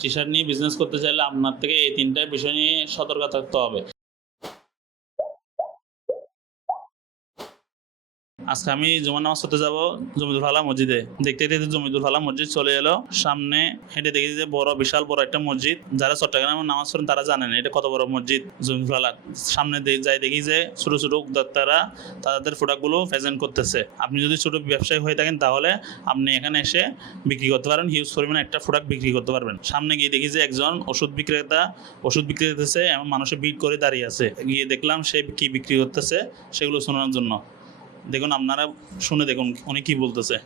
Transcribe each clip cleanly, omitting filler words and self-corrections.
T shirt নিয়ে business করতে চাইলে আপনার থেকে এই ৩টা বিষয় নিয়ে সতর্ক থাকতে হবে। আজকে আমি জুমার নামাজ পড়তে যাবো জমিদুল ফালাহ মসজিদে। দেখতে দেখতে জমিদুল ফালাহ মসজিদ চলে এলো। সামনে হেঁটে দেখি যে বিশাল বড় একটা মসজিদ। যারা চট্টগ্রামে নামাজ পড়েন তারা জানেন এটা কত বড় মসজিদ জমিদুল ফালাহ। সামনে যাই দেখি যে ছোট ছোট উদ্যোক্তারা তাদের প্রোডাক্টগুলো প্রেজেন্ট করতেছে। আপনি যদি ছোট ব্যবসায়ী হয়ে থাকেন তাহলে আপনি এখানে এসে বিক্রি করতে পারেন, হিউজ পরিমাণে একটা প্রোডাক্ট বিক্রি করতে পারবেন। সামনে গিয়ে দেখি যে একজন ওষুধ বিক্রি করতেছে এবং মানুষের ভিড় করে দাঁড়িয়ে আছে। গিয়ে দেখলাম সে কি বিক্রি করতেছে সেগুলো শোনার জন্য। দেখুন, আপনারা শুনে দেখুন উনি কি বলতেছে।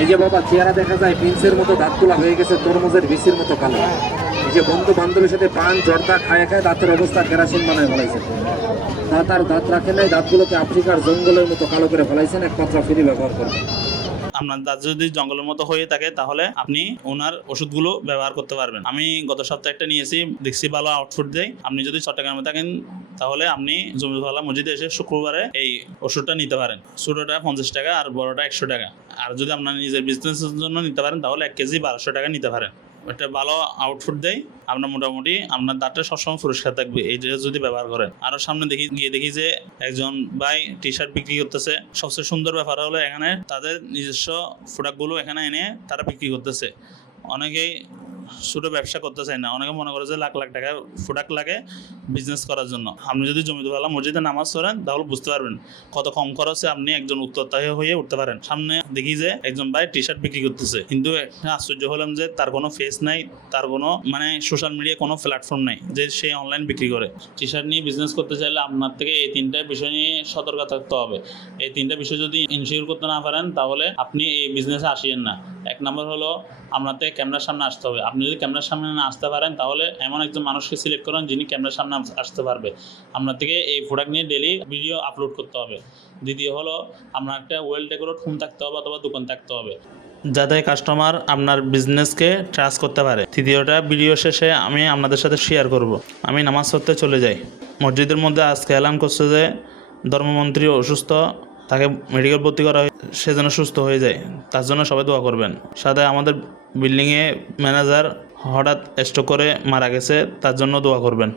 এই যে বাবা, চেহারা দেখা যায় প্রিন্সের মতো, দাঁতগুলা হয়ে গেছে তরমুজের বিচির মতো কালো। এই যে বন্ধু বান্ধবের সাথে পান জর্দা খায় দাঁতের অবস্থা কেরাসিন বানায় ফেলাইছে। দাঁত রাখে নাই, দাঁতগুলোকে আফ্রিকার জঙ্গলের মতো কালো করে ফেলাইছেন। একমাত্র ফ্রি ব্যবহার করবেন। আপনার দাঁত যদি জঙ্গলের মতো হয়ে থাকে তাহলে আপনি ওনার ওষুধগুলো ব্যবহার করতে পারবেন। আমি গত সপ্তাহে একটা নিয়েছি, দেখছি ভালো আউটপুট দেয়। আপনি যদি চট্টগ্রামে থাকেন তাহলে আপনি জমিদুল ফালাহ মসজিদে এসে শুক্রবারে এই ওষুধটা নিতে পারেন। ছোটোটা 50 টাকা আর বড়টা 100 টাকা। আর যদি আপনার নিজের বিজনেসের জন্য নিতে পারেন তাহলে 1 কেজি 1200 টাকা নিতে পারেন। একটা ভালো আউটপুট দেয়। আপনার মোটামুটি আপনার দাঁতটা সবসময় পরিষ্কার থাকবে এইটা যদি ব্যবহার করেন। আরও সামনে গিয়ে দেখি যে একজন ভাই টি শার্ট বিক্রি করতেছে। সবচেয়ে সুন্দর ব্যাপার হলো এখানে তাদের নিজস্ব প্রোডাক্টগুলো এখানে এনে তারা বিক্রি করতেছে। অনেকেই ছোটো ব্যবসা করতে চায় না, অনেকে মনে করে যে লাখ লাখ টাকা প্রোডাক্ট লাগে বিজনেস করার জন্য। আপনি যদি জমিদুল ফালাহ মসজিদে নামাজ পড়েন তাহলে বুঝতে পারবেন কত কম খরচে আপনি একজন উদ্যোক্তা হয়ে উঠতে পারেন। সামনে দেখি যে একজন ভাই টি শার্ট বিক্রি করতেছে, কিন্তু আশ্চর্য হলাম যে তার কোনো ফেস নাই, তার কোনো সোশ্যাল মিডিয়া কোনো প্ল্যাটফর্ম নাই যে সে অনলাইন বিক্রি করে। টি শার্ট নিয়ে বিজনেস করতে চাইলে আপনার থেকে এই 3টা বিষয় নিয়ে সতর্ক থাকতে হবে। এই 3টা বিষয় যদি ইনশিওর করতে না পারেন তাহলে আপনি এই বিজনেসে আসিয়েন না। 1 নম্বর হলো আপনার থেকে ক্যামেরার সামনে আসতে হবে। আপনি যদি ক্যামেরার সামনে না আসতে পারেন তাহলে এমন একজন মানুষকে সিলেক্ট করেন যিনি ক্যামেরার সামনে আসতে পারবে। আপনার থেকে এই প্রোডাক্ট নিয়ে ডেইলি ভিডিও আপলোড করতে হবে। দ্বিতীয় হলো আপনার একটা ওয়েল ডেকোরেট হোম থাকতে হবে অথবা দোকান থাকতে হবে যাতে কাস্টমার আপনার বিজনেসকে ট্রাস্ট করতে পারে। তৃতীয়টা, ভিডিও শেষে আমি আপনাদের সাথে শেয়ার করব। আমি নামাজ পড়তে চলে যাই। মসজিদের মধ্যে আজকে এলান করছে যে ধর্মমন্ত্রী অসুস্থ, তাকে মেডিকেল ভর্তি করা হয়, সে যেন সুস্থ হয়ে যায়। তার জন্য সবাই দোয়া করবেন। সাথে আমাদের বিল্ডিংয়ে ম্যানেজার হঠাৎ স্ট্রোক করে মারা গেছে, তার জন্য দোয়া করবেন।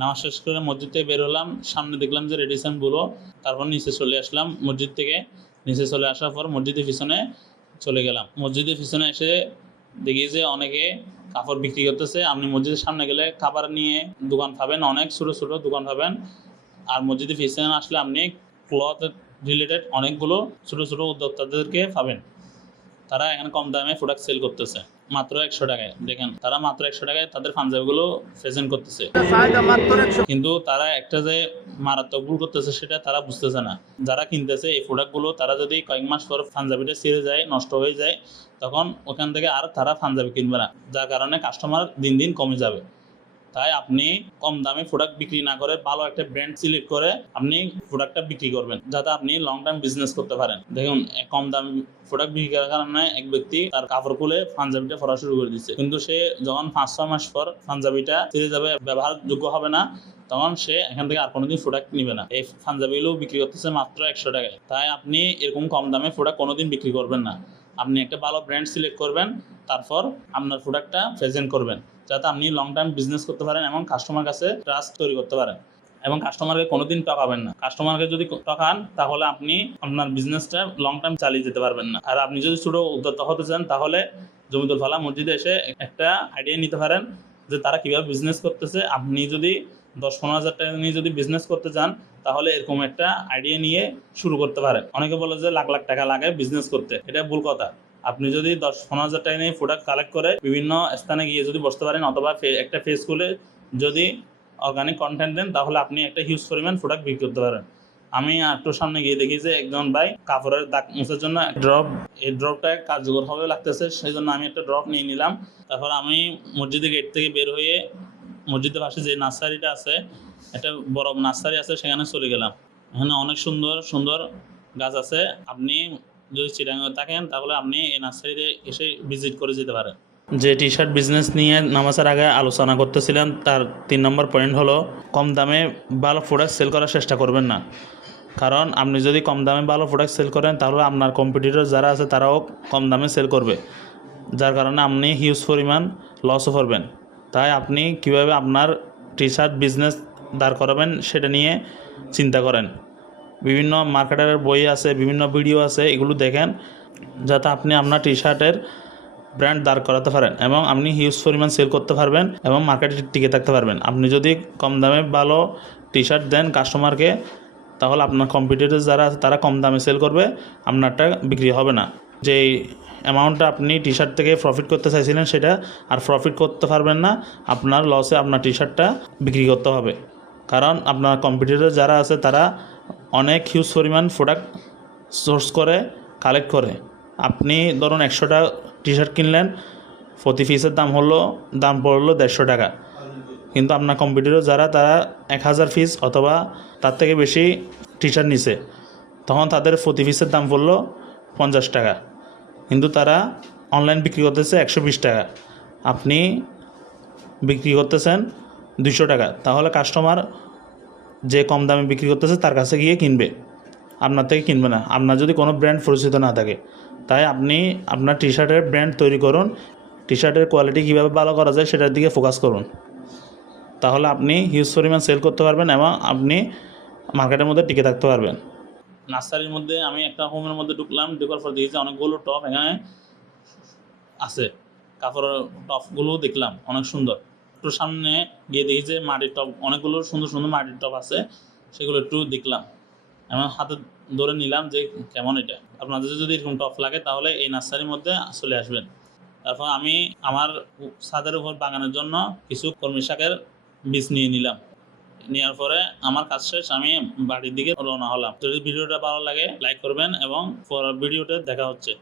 নামাজ শেষ করে মসজিদ থেকে বের হলাম। সামনে দেখলাম যে রেডিসন ব্যুরো। তারপর নিচে চলে আসলাম। মসজিদ থেকে নিচে চলে আসার পর মসজিদের পিছনে চলে গেলাম। মসজিদের পিছনে এসে দেখি যে অনেকে কাপড় বিক্রি করতেছে। আপনি মসজিদের সামনে গেলে খাবার নিয়ে দোকান পাবেন, অনেক ছোটো ছোটো দোকান পাবেন। আর মসজিদের পিছনে আসলে আপনি ক্লথ রিলেটেড অনেকগুলো ছোটো ছোটো উদ্যোক্তাদেরকে পাবেন। তারা এখানে কম দামে প্রোডাক্ট সেল করতেছে মাত্র 100 টাকায়। দেখেন, তারা মাত্র 100 টাকায় তাদের পাঞ্জাবিগুলো প্রেজেন্ট করতেছে, কিন্তু তারা একটা যে মারাত্মক ভুল করতেছে সেটা তারা বুঝতেছে না। যারা কিনতেছে এই প্রোডাক্টগুলো, তারা যদি কয়েক মাস পর পাঞ্জাবিটা ছিঁড়ে যায়, নষ্ট হয়ে যায়, তখন ওখান থেকে আর তারা পাঞ্জাবি কিনবে না, যার কারণে কাস্টমার দিন দিন কমে যাবে। তাই আপনি কম দামে প্রোডাক্ট বিক্রি না করে ভালো একটা ব্র্যান্ড সিলেক্ট করে আপনি প্রোডাক্টটা বিক্রি করবেন, যাতে আপনি লং টার্ম বিজনেস করতে পারেন। দেখুন, কম দামে প্রোডাক্ট বিক্রি করার কারণে এক ব্যক্তি তার কাপড় খুলে পাঞ্জাবিটা পরা শুরু করে দিচ্ছে, কিন্তু সে যখন 5-6 মাস পর পাঞ্জাবিটা ছিঁড়ে যাবে, ব্যবহারযোগ্য হবে না, তখন সে এখান থেকে আর কোনোদিন প্রোডাক্ট নিবে না। এই পাঞ্জাবিগুলো বিক্রি করতেছে মাত্র 100 টাকায়। তাই আপনি এরকম কম দামে প্রোডাক্ট কোনোদিন বিক্রি করবেন না। আপনি একটা ভালো ব্র্যান্ড সিলেক্ট করবেন, তারপর আপনার প্রোডাক্টটা প্রেজেন্ট করবেন, যাতে আপনি লং টার্ম বিজনেস করতে পারেন এবং কাস্টমার কাছে ট্রাস্ট তৈরি করতে পারেন। এবং কাস্টমারকে কোনোদিন ঠকাবেন না। কাস্টমারকে যদি ঠকান তাহলে আপনি আপনার বিজনেসটা লং টার্ম চালিয়ে যেতে পারবেন না। আর আপনি যদি ছোটো উদ্যোক্তা হতে চান তাহলে জমিদুল ফালাহ মসজিদে এসে একটা আইডিয়া নিতে পারেন যে তারা কীভাবে বিজনেস করতেছে। আপনি যদি 10-15 হাজার টাকা নিয়ে যদি বিজনেস করতে চান তাহলে এরকম একটা আইডিয়া নিয়ে শুরু করতে পারেন। অনেকে বলে যে লাখ লাখ টাকা লাগে বিজনেস করতে, এটা ভুল কথা। আপনি যদি 10-15 হাজার টাকা নিয়ে প্রোডাক্ট কালেক্ট করে বিভিন্ন স্থানে গিয়ে যদি বসতে পারেন, অথবা একটা পেজ খুলে যদি অর্গানিক কন্টেন্ট দেন, তাহলে আপনি একটা হিউজ পরিমাণ প্রোডাক্ট বিক্রি করতে পারেন। আমি একটু সামনে গিয়ে দেখি যে একজন ভাই কাপড়ের দাগ মুছার জন্য এই ড্রপটা কার্যকর হবে লাগতেছে, সেই জন্য আমি একটা ড্রপ নিয়ে নিলাম। তারপর আমি মসজিদের গেট থেকে বের হয়ে মসজিদের পাশে যে নার্সারিটা আছে, একটা বড় নার্সারি আছে, সেখানে চলে গেলাম। এখানে অনেক সুন্দর সুন্দর গাছ আছে। আপনি যদি চিটাগাঙে থাকেন তাহলে আপনি এই নার্সারিতে এসে ভিজিট করে যেতে পারেন। যে টি শার্ট বিজনেস নিয়ে নামাজের আগে আলোচনা করতেছিলাম, তার 3 নম্বর পয়েন্ট হলো কম দামে ভালো প্রোডাক্ট সেল করার চেষ্টা করবেন না। কারণ আপনি যদি কম দামে ভালো প্রোডাক্ট সেল করেন তাহলে আপনার কম্পিটিটর যারা আছে তারাও কম দামে সেল করবে, যার কারণে আপনি হিউজ পরিমাণ লসও করবেন। তাই আপনি কিভাবে আপনার টি শার্ট বিজনেস দাঁড় করাবেন সেটা নিয়ে চিন্তা করেন। বিভিন্ন মার্কেটারের বই আছে, বিভিন্ন ভিডিও আছে, এগুলো দেখেন যাতে আপনি আপনার টি শার্টের ব্র্যান্ড দাঁড় করাতে পারেন এবং আপনি হিউজ পরিমাণ সেল করতে পারবেন এবং মার্কেটে টিকে থাকতে পারবেন। আপনি যদি কম দামে ভালো টি শার্ট দেন কাস্টমারকে, তাহলে আপনার কম্পিটিটর যারা আছে তারা কম দামে সেল করবে, আপনারটা বিক্রি হবে না। যেই অ্যামাউন্টটা আপনি টি শার্ট থেকে প্রফিট করতে চাইছিলেন সেটা আর প্রফিট করতে পারবেন না, আপনার লসে আপনার টি শার্টটা বিক্রি করতে হবে। কারণ আপনার কম্পিটিটর যারা আছে তারা অনেক হিউজ পরিমাণ প্রোডাক্ট সোর্স করে কালেক্ট করে। আপনি ধরুন 100টা টি শার্ট কিনলেন, প্রতি পিসের দাম পড়লো 150 টাকা, কিন্তু আপনার কম্পিটিটর যারা তারা 1000 পিস অথবা তার থেকে বেশি টি শার্ট নিছে, তখন তাদের প্রতি পিসের দাম পড়লো 50 টাকা, কিন্তু তারা অনলাইন বিক্রি করতেছে 120 টাকা, আপনি বিক্রি করতেছেন 200 টাকা। তাহলে কাস্টমার যে কম দামে বিক্রি করতেছে তার কাছে গিয়ে কিনবে, আপনার থেকে কিনবে না, আপনার যদি কোনো ব্র্যান্ড পরিচিত না থাকে। তাই আপনি আপনার টি শার্টের ব্র্যান্ড তৈরি করুন, টি শার্টের কোয়ালিটি কীভাবে ভালো করা যায় সেটার দিকে ফোকাস করুন, তাহলে আপনি হিউজ পরিমাণ সেল করতে পারবেন এবং আপনি মার্কেটের মধ্যে টিকে থাকতে পারবেন। নার্সারির মধ্যে আমি একটা হোমের মধ্যে ঢোকার পর দেখেছি অনেকগুলো টপ এখানে আছে, কাপড়ের টপগুলোও দেখলাম অনেক সুন্দর। একটু সামনে গিয়ে দেখি যে মাটির টপ, অনেকগুলো সুন্দর সুন্দর মাটির টপ আছে, সেগুলো একটু দেখলাম এবং হাতে ধরে নিলাম যে কেমন এটা। আপনাদের যদি এরকম টপ লাগে তাহলে এই নার্সারির মধ্যে চলে আসবেন। তারপর আমি আমার ছাদের উপর বাগানের জন্য কিছু কলমি শাকের বীজ নিয়ে নিলাম। নেওয়ার পরে আমার কাজ শেষ, আমি বাড়ির দিকে রওনা হলাম। যদি ভিডিওটা ভালো লাগে লাইক করবেন এবং পরের ভিডিওতে দেখা হচ্ছে।